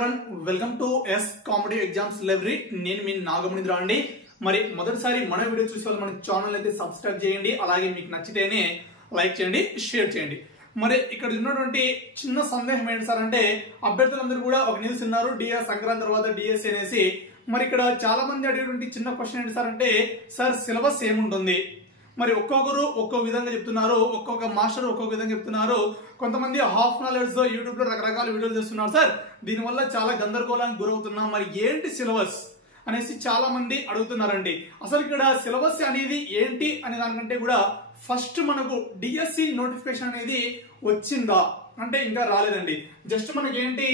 Welcome to yes competitive exams library. నేను మీ నాగమణింద్ర అండి. మరి మొదటిసారి మన వీడియో చూసే వాళ్ళు మన ఛానల్ అయితే సబ్స్క్రైబ్ చేయండి. అలాగే మీకు నచ్చితేనే లైక్ చేయండి, షేర్ చేయండి. మరి ఇక్కడ ఉన్నటువంటి చిన్న సందేహం ఏంటి సార్ అంటే, అభ్యర్థులందరూ కూడా ఒక న్యూస్ విన్నారు, డిఎస్ సంక్రాంతి తర్వాత డిఎస్సి అనేసి. మరి ఇక్కడ చాలా మంది అడిగేటువంటి చిన్న క్వశ్చన్ ఏంటి సార్ అంటే, సార్ సిలబస్ ఏముంటుంది? మరి ఒక్కొక్కరు ఒక్కో విధంగా చెప్తున్నారు, ఒక్కొక్క మాస్టర్ ఒక్కొక్క విధంగా చెప్తున్నారు. కొంతమంది హాఫ్ నాలెడ్జ్ తో యూట్యూబ్ లో రకరకాల వీడియోలు చేస్తున్నారు. సార్ దీనివల్ల చాలా గందరగోళానికి గురవుతున్నాం, మరి ఏంటి సిలబస్ అనేసి చాలా మంది అడుగుతున్నారండి. అసలు ఇక్కడ సిలబస్ అనేది ఏంటి అనే దానికంటే కూడా ఫస్ట్ మనకు డిఎస్సి నోటిఫికేషన్ అనేది వచ్చిందా అంటే ఇంకా రాలేదండి. జస్ట్ మనకి ఏంటి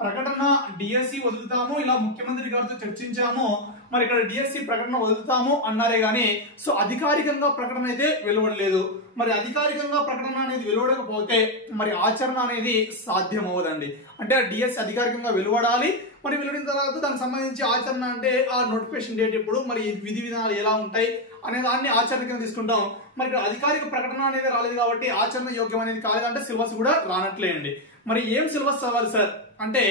ప్రకటన డిఎస్సి వదులుతాము, ఇలా ముఖ్యమంత్రి గారితో చర్చించాము, మరి ఇక్కడ డిఎస్సి ప్రకటన వదులుతాము అన్నారే గానీ సో అధికారికంగా ప్రకటన అయితే వెలువడలేదు. మరి అధికారికంగా ప్రకటన అనేది వెలువడకపోతే మరి ఆచరణ అనేది సాధ్యం అవ్వదండి. అంటే ఆ డిఎస్సి అధికారికంగా వెలువడాలి, మరి వెలువడిన తర్వాత దానికి సంబంధించి ఆచరణ అంటే ఆ నోటిఫికేషన్ డేట్ ఎప్పుడు, మరి విధి విధానాలు ఎలా ఉంటాయి అనే దాన్ని ఆచరణ తీసుకుంటాం. మరి ఇక్కడ అధికారిక ప్రకటన అనేది రాలేదు కాబట్టి ఆచరణ యోగ్యం అనేది కాలేదంటే సిలబస్ కూడా రానట్లేండి. మరి ఏం సిలబస్ చదవాలి సార్ అంటే,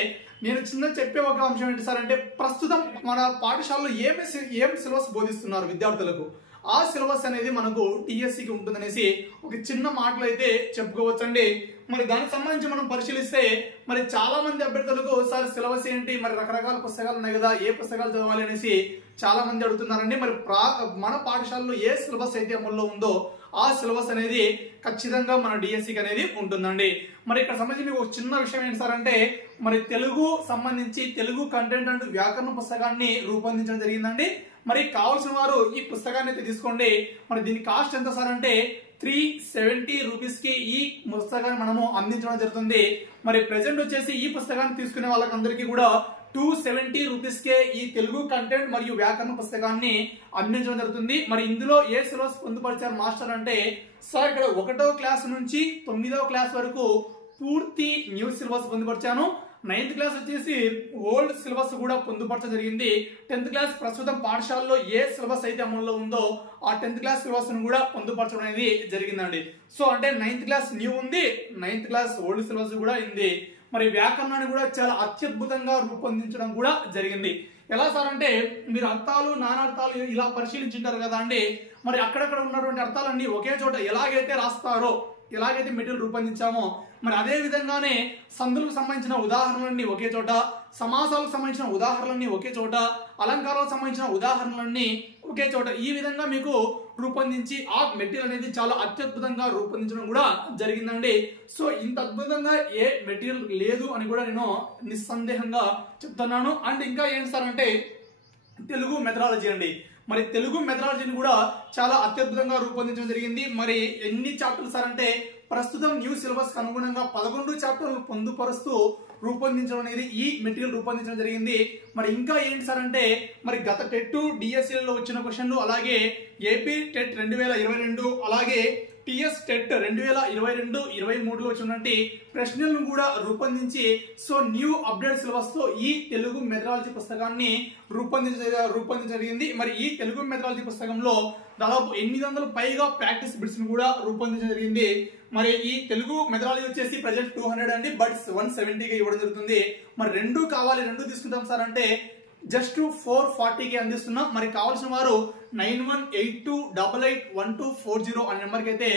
నేను చిన్న చెప్పే ఒక అంశం ఏంటి సార్ అంటే, ప్రస్తుతం మన పాఠశాలలో ఏం సిలబస్ బోధిస్తున్నారు విద్యార్థులకు, ఆ సిలబస్ అనేది మనకు టీఎస్సీకి ఉంటుందనేసి ఒక చిన్న మాటలు అయితే చెప్పుకోవచ్చండి. మరి దానికి సంబంధించి మనం పరిశీలిస్తే మరి చాలా మంది అభ్యర్థులకు సార్ సిలబస్ ఏంటి, మరి రకరకాల పుస్తకాలు ఉన్నాయి కదా, ఏ పుస్తకాలు చదవాలి అనేసి చాలా మంది అడుగుతున్నారండి. మరి మన పాఠశాలలో ఏ సిలబస్ అయితే అమల్లో ఉందో ఆ సిలబస్ అనేది ఖచ్చితంగా మన డిఎస్సికి అనేది ఉంటుందండి. మరి ఇక్కడ సంబంధించి మీకు ఒక చిన్న విషయం ఏంటి సార్ అంటే, మరి తెలుగు సంబంధించి తెలుగు కంటెంట్ అండ్ వ్యాకరణ పుస్తకాన్ని రూపొందించడం జరిగిందండి. మరి కావాల్సిన వారు ఈ పుస్తకాన్ని అయితే తీసుకోండి. మరి దీని కాస్ట్ ఎంత సార్ అంటే 370 రూపీస్ కి ఈ పుస్తకాన్ని మనము అందించడం జరుగుతుంది. మరి ప్రెసెంట్ వచ్చేసి ఈ పుస్తకాన్ని తీసుకునే వాళ్ళకందరికీ కూడా 270 రూపీస్ కే ఈ తెలుగు కంటెంట్ మరియు వ్యాకరణ పుస్తకాన్ని అందించడం జరుగుతుంది. మరి ఇందులో ఏ సిలబస్ పొందుపరిచారు మాస్టర్ అంటే, సార్ ఇక్కడ 1వ క్లాస్ నుంచి 9వ క్లాస్ వరకు పూర్తి న్యూ సిలబస్ పొందుపరిచాను. 9th క్లాస్ వచ్చేసి ఓల్డ్ సిలబస్ కూడా పొందుపరచడం జరిగింది. 10th క్లాస్ ప్రస్తుతం పాఠశాలలో ఏ సిలబస్ అయితే అమల్లో ఉందో ఆ 10th క్లాస్ సిలబస్ ను కూడా పొందుపరచడం అనేది జరిగిందండి. సో అంటే 9th క్లాస్ న్యూ ఉంది, 9th క్లాస్ ఓల్డ్ సిలబస్ కూడా ఉంది. మరి వ్యాకరణాన్ని కూడా చాలా అత్యద్భుతంగా రూపొందించడం కూడా జరిగింది. ఎలా సార్ అంటే, మీరు అర్థాలు నానార్థాలు ఇలా పరిశీలించుంటారు కదా అండి. మరి అక్కడక్కడ ఉన్నటువంటి అర్థాలన్నీ ఒకే చోట ఎలాగైతే రాస్తారో, ఎలాగైతే మెటీరియల్ రూపొందించామో మరి అదే విధంగానే సందులకు సంబంధించిన ఉదాహరణలన్నీ ఒకే చోట, సమాసాలకు సంబంధించిన ఉదాహరణలన్నీ ఒకే చోట, అలంకారాలకు సంబంధించిన ఉదాహరణలన్నీ ఒకే చోట, ఈ విధంగా మీకు రూపొందించి ఆ మెటీరియల్ అనేది చాలా అత్యద్భుతంగా రూపొందించడం కూడా జరిగిందండి. సో ఇంత అద్భుతంగా ఏ మెటీరియల్ లేదు అని కూడా నేను నిస్సందేహంగా చెప్తున్నాను. అండ్ ఇంకా ఏంటి సార్ అంటే, తెలుగు మెథడాలజీ అండి. మరి తెలుగు మెథడాలజీని కూడా చాలా అత్యద్భుతంగా రూపొందించడం జరిగింది. మరి ఎన్ని చాప్టర్లు సార్ అంటే, ప్రస్తుతం న్యూ సిలబస్ కు అనుగుణంగా 11 చాప్టర్లు పొందుపరుస్తూ రూపొందించడం అనేది ఈ మెటీరియల్ రూపొందించడం జరిగింది. మరి ఇంకా ఏంటి సార్ అంటే, మరి గత టెట్ డిఎస్సీలో వచ్చిన క్వశ్చన్లు, అలాగే ఏపీ టెట్ 2022, అలాగే టిఎస్ టెట్ 2022-23లో వచ్చినటువంటి ప్రశ్నలను కూడా రూపొందించి సో న్యూ అప్డేట్ సిలబస్ తో ఈ తెలుగు మెథడాలజీ పుస్తకాన్ని రూపొందించడం జరిగింది. మరి ఈ తెలుగు మెథడాలజీ పుస్తకంలో దాదాపు 800 పైగా ప్రాక్టీస్ బిట్స్ ను కూడా రూపొందించడం జరిగింది. మరి ఈ తెలుగు మెథడాలజీ వచ్చేసి ప్రజెంట్ 200 అండి, బట్ 170 గా ఇవ్వడం జరుగుతుంది. మరి రెండు కావాలి, రెండు తీసుకుంటాం సార్ అంటే జస్ట్ 440కి అందిస్తున్నాం. మరి కావాల్సిన వారు 9182881240 అనే నెంబర్కి అయితే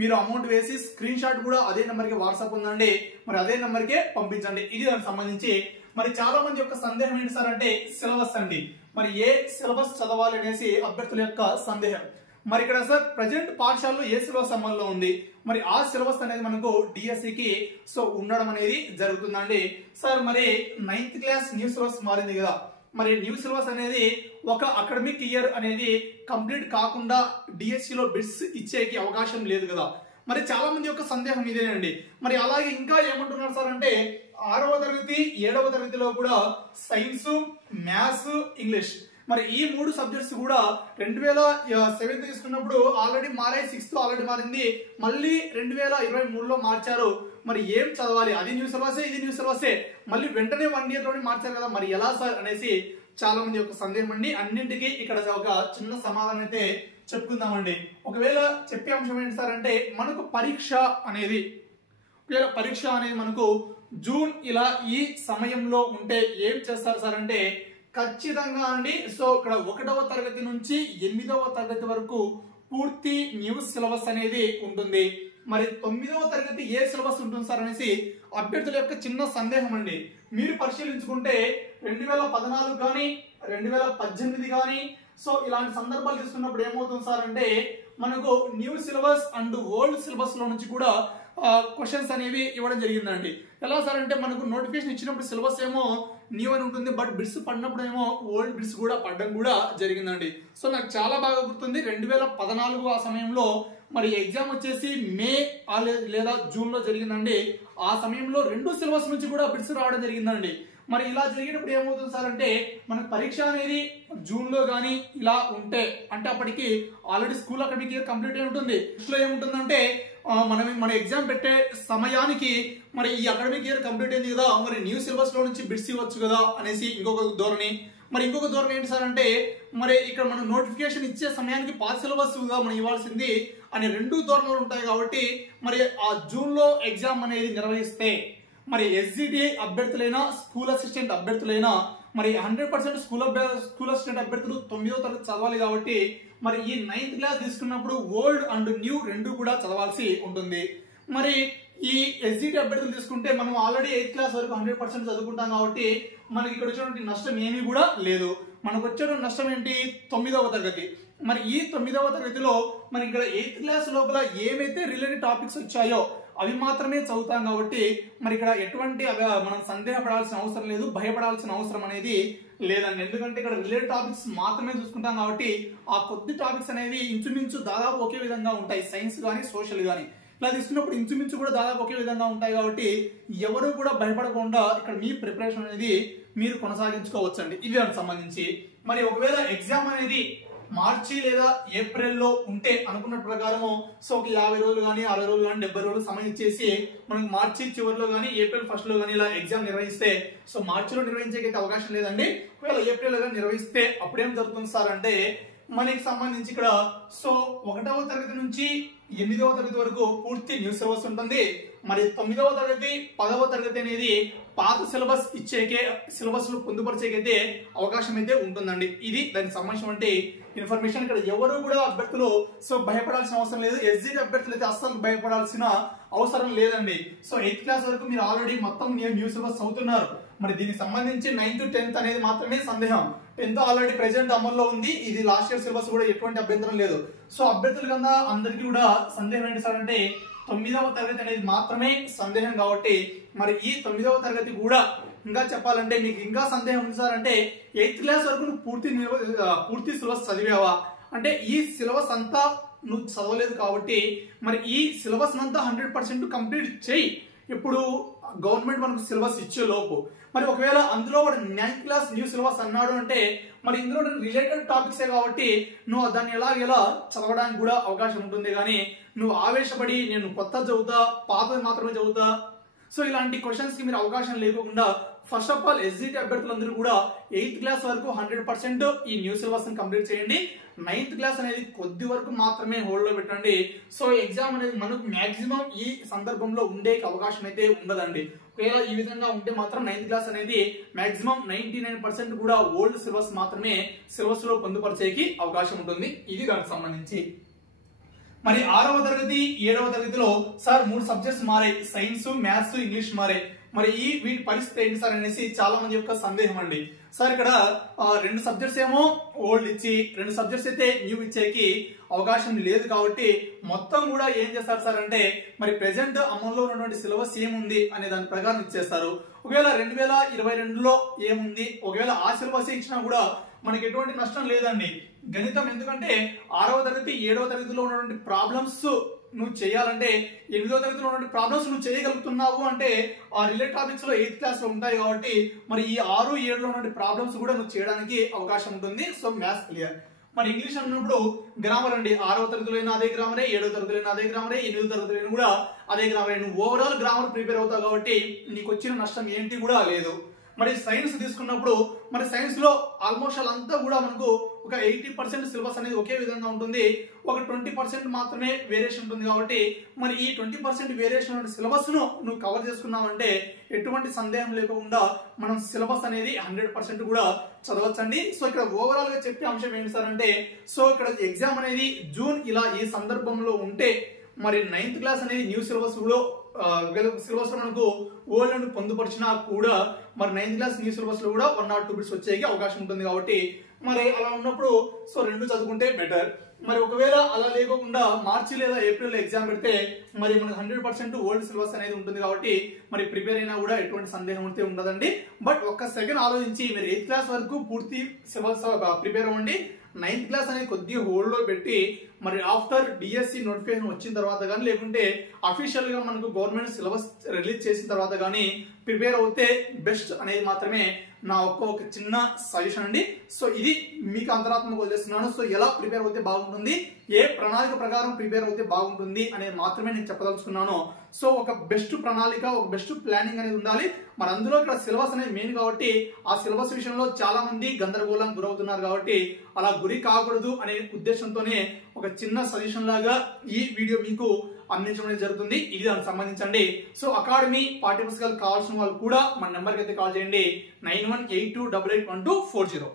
మీరు అమౌంట్ వేసి స్క్రీన్ షాట్ కూడా అదే నెంబర్కి వాట్సాప్ ఉందండి, మరి అదే నెంబర్కే పంపించండి. ఇది దానికి సంబంధించి మరి చాలా మంది యొక్క సందేహం ఏంటి సార్ అంటే, సిలబస్ అండి. మరి ఏ సిలబస్ చదవాలి అనేసి అభ్యర్థుల యొక్క సందేహం. మరి ఇక్కడ సార్ ప్రజెంట్ పాఠశాలలో ఏ సిలబస్ అమల్లో ఉంది, మరి ఆ సిలబస్ అనేది మనకు డిఎస్సికి సో ఉండడం అనేది జరుగుతుందండి. సార్ మరి 9th క్లాస్ న్యూ సిలబస్ మారింది కదా, మరి న్యూ సిలబస్ అనేది ఒక అకాడమిక్ ఇయర్ అనేది కంప్లీట్ కాకుండా డిఎస్సిలో బిట్స్ ఇచ్చేకి అవకాశం లేదు కదా. మరి చాలా మంది యొక్క సందేహం ఇదేనండి. మరి అలాగే ఇంకా ఏమంటున్నారు సార్ అంటే, 6వ తరగతి 7వ తరగతిలో కూడా సైన్స్, మ్యాథ్స్, ఇంగ్లీష్ మరి ఈ 3 సబ్జెక్ట్స్ కూడా 2007 తీసుకున్నప్పుడు ఆల్రెడీ మారాయి, 6th ఆల్రెడీ మారింది, మళ్ళీ 2023లో మార్చారు. మరి ఏం చదవాలి, అది న్యూ సిలబసే, ఇది న్యూ సిలబసే, మళ్ళీ వెంటనే 1 ఇయర్ లోనే మార్చారు కదా, మరి ఎలా సార్ అనేసి చాలా మంది యొక్క సందేహం అండి. అన్నింటికి ఇక్కడ ఒక చిన్న సమాధానం అయితే చెప్పుకుందామండి. ఒకవేళ చెప్పే అంశం ఏంటి సార్ అంటే, మనకు పరీక్ష అనేది మనకు జూన్ ఇలా ఈ సమయంలో ఉంటే ఏం చేస్తారు సార్ అంటే ఖచ్చితంగా అండి సో ఇక్కడ 1వ తరగతి నుంచి 8వ తరగతి వరకు పూర్తి న్యూ సిలబస్ అనేది ఉంటుంది. మరి 9వ తరగతి ఏ సిలబస్ ఉంటుంది సార్ అనేసి అభ్యర్థుల యొక్క చిన్న సందేహం అండి. మీరు పరిశీలించుకుంటే 2014 కానీ 2018 కానీ సో ఇలాంటి సందర్భాలు తీసుకున్నప్పుడు ఏమవుతుంది సార్ అంటే మనకు new syllabus and old syllabus లో నుంచి కూడా క్వశ్చన్స్ అనేవి ఇవ్వడం జరిగిందండి. ఎలా సార్ అంటే మనకు నోటిఫికేషన్ ఇచ్చినప్పుడు సిలబస్ ఏమో న్యూ అని ఉంటుంది, బట్ బిట్స్ పడినప్పుడు ఏమో ఓల్డ్ బిట్స్ కూడా పడడం కూడా జరిగిందండి. సో నాకు చాలా బాగా గుర్తుంది 2014 ఆ సమయంలో మరి ఎగ్జామ్ వచ్చేసి మే లేదా జూన్ లో జరిగిందండి. ఆ సమయంలో 2 సిలబస్ నుంచి కూడా బిట్స్ రావడం జరిగిందండి. మరి ఇలా జరిగినప్పుడు ఏమవుతుంది సార్ అంటే మనకు పరీక్ష అనేది జూన్ లో గానీ ఇలా ఉంటే అంటే అప్పటికి already school academic year complete అయి ఉంటుంది. లో ఏముంటుందంటే మన ఎగ్జామ్ పెట్టే సమయానికి మరి ఈ అకాడమిక్ ఇయర్ కంప్లీట్ అయింది కదా, మరి న్యూ సిలబస్ లో నుంచి బిట్స్ ఇవ్వచ్చు కదా అనేసి ఇంకొక ధోరణి. మరి ఇంకొక ధోరణి ఏంటి సార్ అంటే మరి ఇక్కడ మనం నోటిఫికేషన్ ఇచ్చే సమయానికి పాత సిలబస్ గా మనం ఇవ్వాల్సింది అనే 2 ధోరణులు ఉంటాయి. కాబట్టి మరి ఆ జూన్ లో ఎగ్జామ్ అనేది నిర్వహిస్తే మరి ఎస్జిటిఐ అభ్యర్థులైనా స్కూల్ అసిస్టెంట్ అభ్యర్థులైనా మరి 100% స్కూల్ అసిస్టెంట్ అభ్యర్థులు 9వ తరగతి చదవాలి. కాబట్టి మరి ఈ 9th క్లాస్ తీసుకున్నప్పుడు ఓల్డ్ అండ్ న్యూ 2 కూడా చదవాల్సి ఉంటుంది. మరి ఈ ఎస్జిటి అభ్యర్థులు తీసుకుంటే మనం ఆల్రెడీ 8th క్లాస్ వరకు 100% చదువుకుంటాం కాబట్టి మనకి ఇక్కడ వచ్చేటువంటి నష్టం ఏమీ కూడా లేదు. మనకు వచ్చేటువంటి నష్టం ఏంటి 9వ తరగతి. మరి ఈ 9వ తరగతిలో మనకి ఇక్కడ 8th క్లాస్ లోపల ఏమైతే రిలేటెడ్ టాపిక్స్ వచ్చాయో అవి మాత్రమే చదువుతాం. కాబట్టి మరి ఇక్కడ ఎటువంటి మనం సందేహపడాల్సిన అవసరం లేదు, భయపడాల్సిన అవసరం అనేది లేదండి. ఎందుకంటే ఇక్కడ రిలేటెడ్ టాపిక్స్ మాత్రమే చూసుకుంటాం కాబట్టి ఆ కొద్ది టాపిక్స్ అనేవి ఇంచుమించు దాదాపు ఒకే విధంగా ఉంటాయి. సైన్స్ కానీ సోషల్ కానీ ఇలా తీసుకున్నప్పుడు ఇంచుమించు కూడా దాదాపు ఒకే విధంగా ఉంటాయి. కాబట్టి ఎవరు కూడా భయపడకుండా ఇక్కడ మీ ప్రిపరేషన్ అనేది మీరు కొనసాగించుకోవచ్చండి. ఇది దానికి సంబంధించి మరి ఒకవేళ ఎగ్జామ్ అనేది మార్చి లేదా ఏప్రిల్లో ఉంటే అనుకున్న ప్రకారము సో ఒక 50 రోజులు కానీ 60 రోజులు కానీ 70 రోజులు సమయం ఇచ్చేసి మనకు మార్చి చివరిలో కానీ ఏప్రిల్ ఫస్ట్ లో కానీ ఇలా ఎగ్జామ్ నిర్వహిస్తే సో మార్చిలో నిర్వహించేకైతే అవకాశం లేదండి. ఒకవేళ ఏప్రిల్ లో నిర్వహిస్తే అప్పుడేం జరుగుతుంది సార్ అంటే మనకి సంబంధించి ఇక్కడ సో 1వ తరగతి నుంచి 8వ తరగతి వరకు పూర్తి న్యూ సిలబస్ ఉంటుంది. మరి 9వ తరగతి 10వ తరగతి అనేది పాత సిలబస్ ఇచ్చేకే సిలబస్ ను పొందుపరిచేకైతే అవకాశం అయితే ఉంటుందండి. ఇది దానికి సంబంధించిన ఇన్ఫర్మేషన్. ఇక్కడ ఎవరు కూడా అభ్యర్థులు సో భయపడాల్సిన అవసరం లేదు. ఎస్జిటి అభ్యర్థులు అయితే అస్సలు భయపడాల్సిన అవసరం లేదండి. సో 8th క్లాస్ వరకు మీరు ఆల్రెడీ మొత్తం న్యూ సిలబస్ చదువుతున్నారు. మరి దీనికి సంబంధించి 9th 10th అనేది మాత్రమే సందేహం. 10th ఆల్రెడీ ప్రెసెంట్ అమల్లో ఉంది. ఇది లాస్ట్ ఇయర్ సిలబస్ కూడా ఎటువంటి అభ్యంతరం లేదు. సో అభ్యర్థుల కన్నా అందరికీ కూడా సందేహం ఏంటి సార్ అంటే 9వ తరగతి అనేది మాత్రమే సందేహం. కాబట్టి మరి ఈ 9వ తరగతి కూడా ఇంకా చెప్పాలంటే మీకు ఇంకా సందేహం ఉంది సార్ అంటే 8th క్లాస్ వరకు నువ్వు పూర్తి సిలబస్ చదివావా అంటే ఈ సిలబస్ అంతా నువ్వు చదవలేదు. కాబట్టి మరి ఈ సిలబస్ అంతా 100% కంప్లీట్ చేయి. ఇప్పుడు గవర్నమెంట్ మనకు సిలబస్ ఇచ్చే లోపు మరి ఒకవేళ అందులో 9th క్లాస్ న్యూ సిలబస్ అన్నాడు అంటే మరి ఇందులో రిలేటెడ్ టాపిక్సే కాబట్టి నువ్వు దాన్ని ఎలాగెలా చదవడానికి కూడా అవకాశం ఉంటుంది. కానీ నువ్వు ఆవేశపడి నేను కొత్త చదువుతా పాతది మాత్రమే చదువుతా సో ఇలాంటి క్వశ్చన్స్ కి మీరు అవకాశం లేకుండా ఫస్ట్ ఆఫ్ ఆల్ ఎస్జిటి అభ్యర్థులందరూ కూడా 8th క్లాస్ వరకు 100% ఈ న్యూ సిలబస్ ని కంప్లీట్ చేయండి. 9th క్లాస్ అనేది కొద్ది వరకు మాత్రమే హోల్డ్ లో పెట్టండి. సో ఎగ్జామ్ అనేది మనకు మాక్సిమం ఈ సందర్భంలో ఉండే అవకాశం అయితే ఉండదండి. ఒకవేళ ఈ విధంగా ఉంటే మాత్రం 9th క్లాస్ అనేది మాక్సిమం 99% కూడా ఓల్డ్ సిలబస్ మాత్రమే సిలబస్ లో పొందుపరిచేకి అవకాశం ఉంటుంది. ఇది దానికి సంబంధించి మరి 6వ తరగతి 7వ తరగతిలో సార్ 3 సబ్జెక్ట్స్ మారాయి. సైన్స్, మ్యాథ్స్, ఇంగ్లీష్ మారాయి. మరి వీటి పరిస్థితి ఏంటి సార్ అనేసి చాలా మంది యొక్క సందేహం అండి. సార్ ఇక్కడ 2 సబ్జెక్ట్స్ ఏమో ఓల్డ్ ఇచ్చి 2 సబ్జెక్ట్స్ అయితే న్యూ ఇచ్చేకి అవకాశం లేదు. కాబట్టి మొత్తం కూడా ఏం చేస్తారు సార్ అంటే మరి ప్రెసెంట్ అమల్లో ఉన్నటువంటి సిలబస్ ఏముంది అనే దాని ప్రకారం ఇచ్చేస్తారు. ఒకవేళ 2022లో ఏముంది ఒకవేళ ఆ సిలబస్ ఇచ్చినా కూడా మనకి ఎటువంటి నష్టం లేదండి. గణితం ఎందుకంటే 6వ తరగతి 7వ తరగతిలో ఉన్నటువంటి ప్రాబ్లమ్స్ నువ్వు చేయాలంటే 8వ తరగతిలో ఉన్నటువంటి ప్రాబ్లమ్స్ నువ్వు చేయగలుగుతున్నావు అంటే ఆ రిలేటెడ్ టాపిక్స్ లో 8th క్లాస్ లో ఉంటాయి. కాబట్టి మరి ఈ 6, 7లో ఉన్నటువంటి ప్రాబ్లమ్స్ కూడా నువ్వు చేయడానికి అవకాశం ఉంటుంది. So maths clear. మరి ఇంగ్లీష్ అన్నప్పుడు గ్రామర్ అండి. 6వ తరగతిలో అయినా అదే గ్రామరే, 7వ తరగతిలో అయినా అదే గ్రామరే, 8వ తరగతిలో కూడా అదే గ్రామరే. నువ్వు ఓవరాల్ గ్రామర్ ప్రిపేర్ అవుతావు కాబట్టి నీకు వచ్చిన నష్టం ఏంటి కూడా లేదు. మరి సైన్స్ తీసుకున్నప్పుడు మరి సైన్స్ లో ఆల్మోస్ట్ అంతా కూడా మనకు ఒక 80% సిలబస్ అనేది ఒకే విధంగా ఉంటుంది, ఒక 20% మాత్రమే వేరియేషన్ ఉంటుంది. కాబట్టి మరి ఈ 20% వేరియేషన్ సిలబస్ ను నువ్వు కవర్ చేసుకున్నావంటే ఎటువంటి సందేహం లేకుండా మనం సిలబస్ అనేది 100% కూడా చదవచ్చండి. సో ఇక్కడ ఓవరాల్ గా చెప్పే అంశం ఏంటి సార్ అంటే, సో ఇక్కడ ఎగ్జామ్ అనేది జూన్ ఇలా ఈ సందర్భంలో ఉంటే మరి 9th క్లాస్ అనేది న్యూ సిలబస్ లో మనకు ఓల్డ్ అని పొందుపరిచినా కూడా మరి 9th క్లాస్ న్యూ సిలబస్ లో కూడా 1 or 2 బిట్స్ వచ్చేకి అవకాశం ఉంటుంది. కాబట్టి మరి అలా ఉన్నప్పుడు సో 2 చదువుకుంటే బెటర్. మరి ఒకవేళ అలా లేకుండా మార్చి లేదా ఏప్రిల్ ఎగ్జామ్ పెడితే మరి మనకు 100% ఓల్డ్ సిలబస్ అనేది ఉంటుంది. కాబట్టి మరి ప్రిపేర్ అయినా కూడా ఎటువంటి సందేహం అయితే ఉండదండి. బట్ ఒక్క సెకండ్ ఆలోచించి మీరు 8th క్లాస్ వరకు పూర్తి సిలబస్ ప్రిపేర్ అవ్వండి. 9th క్లాస్ అనేది కొద్దిగా హోల్డ్ లో పెట్టి మరి ఆఫ్టర్ డిఎస్సి నోటిఫికేషన్ వచ్చిన తర్వాత కానీ లేకుంటే అఫీషియల్ గా మనకు గవర్నమెంట్ సిలబస్ రిలీజ్ చేసిన తర్వాత కానీ ప్రిపేర్ అవుతే బెస్ట్ అనేది మాత్రమే నా ఒక చిన్న సజెషన్ అండి. సో ఇది మీకు అంతరాత్మక వదిలేస్తున్నాను. సో ఎలా ప్రిపేర్ అవుతే బాగుంటుంది, ఏ ప్రణాళిక ప్రకారం ప్రిపేర్ అవుతే బాగుంటుంది అనేది మాత్రమే నేను చెప్పదలుచుకున్నాను. సో ఒక బెస్ట్ ప్రణాళిక, ఒక బెస్ట్ ప్లానింగ్ అనేది ఉండాలి. మరి అందులో ఇక్కడ సిలబస్ అనేది మెయిన్ కాబట్టి ఆ సిలబస్ విషయంలో చాలా మంది గందరగోళం గురవుతున్నారు. కాబట్టి అలా గురి కాకూడదు అనే ఉద్దేశంతోనే ఒక చిన్న సజెషన్ లాగా ఈ వీడియో మీకు అందించడం జరుగుతుంది. ఇది దానికి సంబంధించండి. సో అకాడమీ పాఠ్యపుస్తకాలు కావాల్సిన వాళ్ళు కూడా మన నెంబర్కి అయితే కాల్ చేయండి 9182881240.